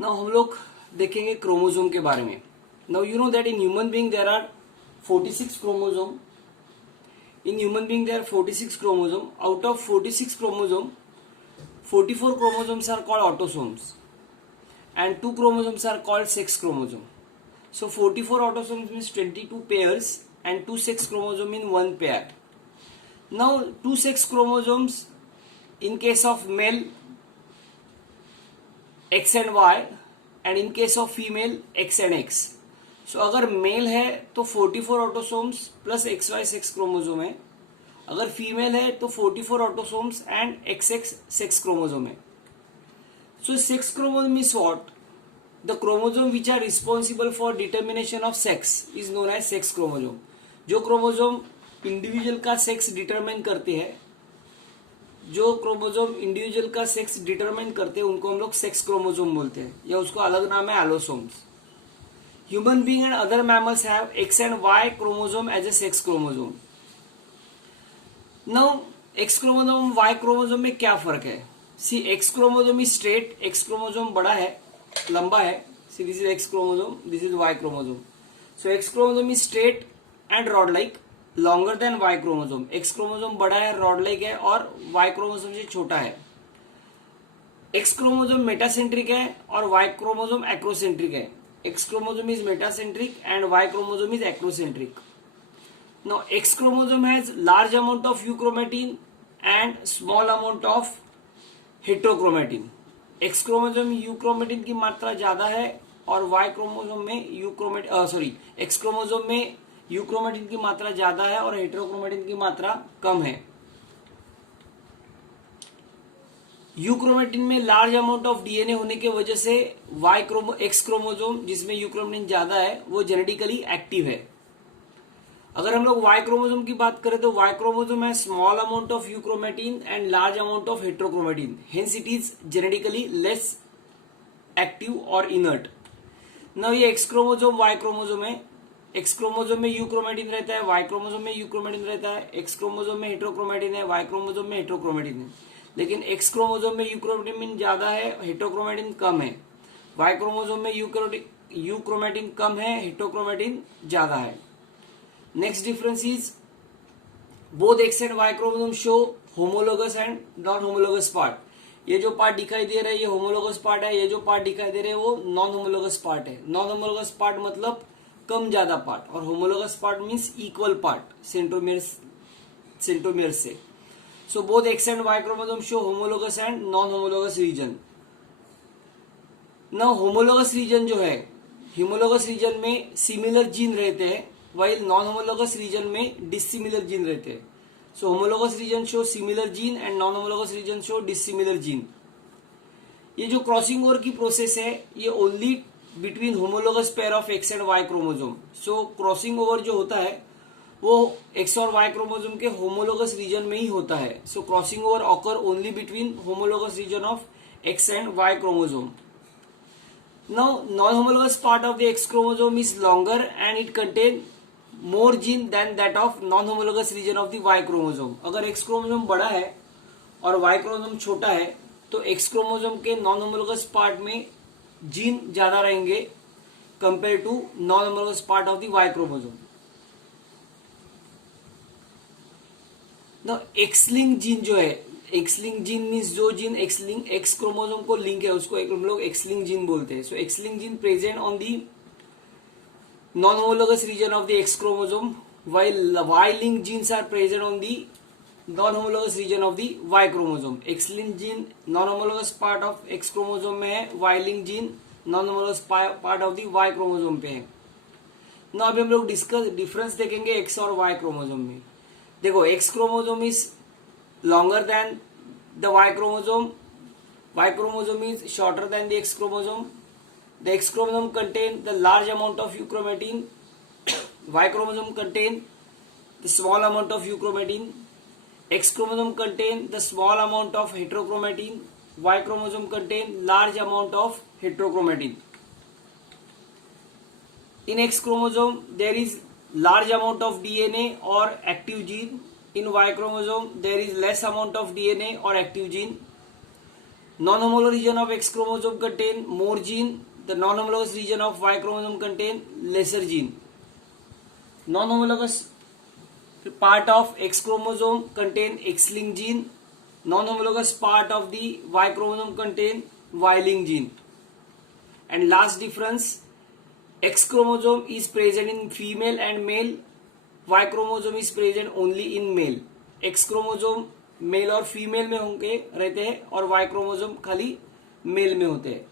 Now हम लोग देखेंगे क्रोमोसोम के बारे में. Now you know that in human being there are 46 chromosome. In human being there are 46 chromosome. Out of 46 chromosome, 44 chromosomes are called autosomes and 2 chromosomes are called sex chromosome. So 44 autosomes means 22 pairs and 2 sex chromosome in one pair. Now 2 sex chromosomes in case of male X and Y and in case of female X and X. So अगर male है तो 44 autosomes plus XY sex chromosome है. अगर female है तो 44 autosomes and XX sex chromosome है. So sex chromosome is what? The chromosome which are responsible for determination of sex is known as sex chromosome. जो chromosome individual का sex determine करते हैं, जो क्रोमोसोम इंडिविजुअल का sex determine करते हैं उनको हम लोग सेक्स क्रोमोसोम बोलते हैं, या उसको अलग नाम है allosomes. Human being and other mammals have X and Y chromosome as a sex chromosome. Now, X chromosome Y chromosome में क्या फर्क है? See, X chromosome is straight, X chromosome बड़ा है, लंबा है. See, this is X chromosome, this is Y chromosome. So X chromosome is straight and rod-like, longer than Y chromosome. X chromosome बड़ा है, rod-like है और Y chromosome से छोटा है. X chromosome metacentric है और Y chromosome acrocentric है. X chromosome is metacentric and Y chromosome is acrocentric. Now X chromosome has large amount of euchromatin and small amount of heterochromatin. X chromosome euchromatin की मात्रा ज्यादा है और Y chromosome में X chromosome में euchromatin की मात्रा ज्यादा है और heterochromatin की मात्रा कम है. यूक्रोमेटिन में लार्ज अमाउंट ऑफ डीएनए होने की वजह से एक्स क्रोमोसोम जिसमें यूक्रोमेटिन ज्यादा है वो जेनेटिकली एक्टिव है. अगर हम लोग वाई क्रोमोसोम की बात करें तो वाई क्रोमोसोम है small amount of euchromatin and large amount of heterochromatin, hence it is genetically less active और इनर्ट. ना ये एक्स क्रोमोसोम वाई क्रोमोसोम है. एक्स क्रोमोसोम में यूक्रोमेटिन रहता है, वाई क्रोमोसोम में यूक्रोमेटिन रहता है. एक्स क्रोमोसोम में हेट्रोक्रोमेटिन है, वाई क्रोमोसोम में हेट्रोक्रोमेटिन है. लेकिन एक्स क्रोमोसोम में यूक्रोमेटिन ज्यादा है, हेट्रोक्रोमेटिन कम है. वाई क्रोमोसोम में यूक्रोमेटिन कम है, हेट्रोक्रोमेटिन ज्यादा है. Next difference is both X and Y chromosome show homologous and non homologous part. ये जो पार्ट दिखाई दे रहा है ये होमोलोगस पार्ट है, ये जो पार्ट दिखाई दे रहे हैं वो नॉन होमोलोगस पार्ट है. नॉन होमोलोगस पार्ट मतलब कम ज्यादा पार्ट और homologous part means equal part centromere से. So both X and Y chromosome show homologous and non-homologous region. Now homologous region जो है, homologous region में similar जीन रहते हैं, while non-homologous region में dissimilar जीन रहते हैं. So homologous region show similar gene and non-homologous region show dissimilar gene. ये जो क्रॉसिंग ओवर की प्रोसेस है ये only between homologous pair of X and Y chromosome. So crossing over जो होता है वो एक्स और वाई क्रोमोसोम के होमोलोगस रीजन में ही होता है. So crossing over occur only between homologous region of X and Y chromosome. Now non homologous part of the X chromosome is longer and it contain more gene than that of non homologous region of the Y chromosome. अगर x chromosome बड़ा है और Y chromosome छोटा है तो X chromosome के non homologous part में gene ज्यादा रहेंगे compare to non homologous part of the Y chromosome. एक्सलिंक gene जो है, एक्सलिंक जीन मीन्स जो जीन एक्स क्रोमोसोम को लिंक है उसको हम लोग एक्सलिंक जीन बोलते हैं. So X link gene present on the non homologous region of the X chromosome while Y link genes are present on the non homologous region of the Y chromosome. एक्सलिंक gene non homologous part of X chromosome में है, Y linked gene non homologous part of the Y chromosome पे है. ना अभी हम लोग difference देखेंगे x और वाई क्रोमोसोम में. देखो X chromosome is longer than the Y chromosome is shorter than the X chromosome. The X chromosome contain the large amount of euchromatin, Y chromosome contain the small amount of euchromatin. X chromosome contain the small amount of heterochromatin, Y chromosome contain large amount of heterochromatin. In X chromosome there is large amount of DNA or active gene. In Y chromosome there is less amount of DNA or active gene. Non-homologous region of X chromosome contain more gene. The non-homologous region of Y chromosome contain lesser gene. Non-homologous part of X chromosome contain X-linked gene. Non-homologous part of the Y chromosome contain Y-linked gene. And last difference, X chromosome is present in female and male. Y chromosome is present only in male. X chromosome male और female में होंगे रहते हैं और Y chromosome खाली mail में होते हैं.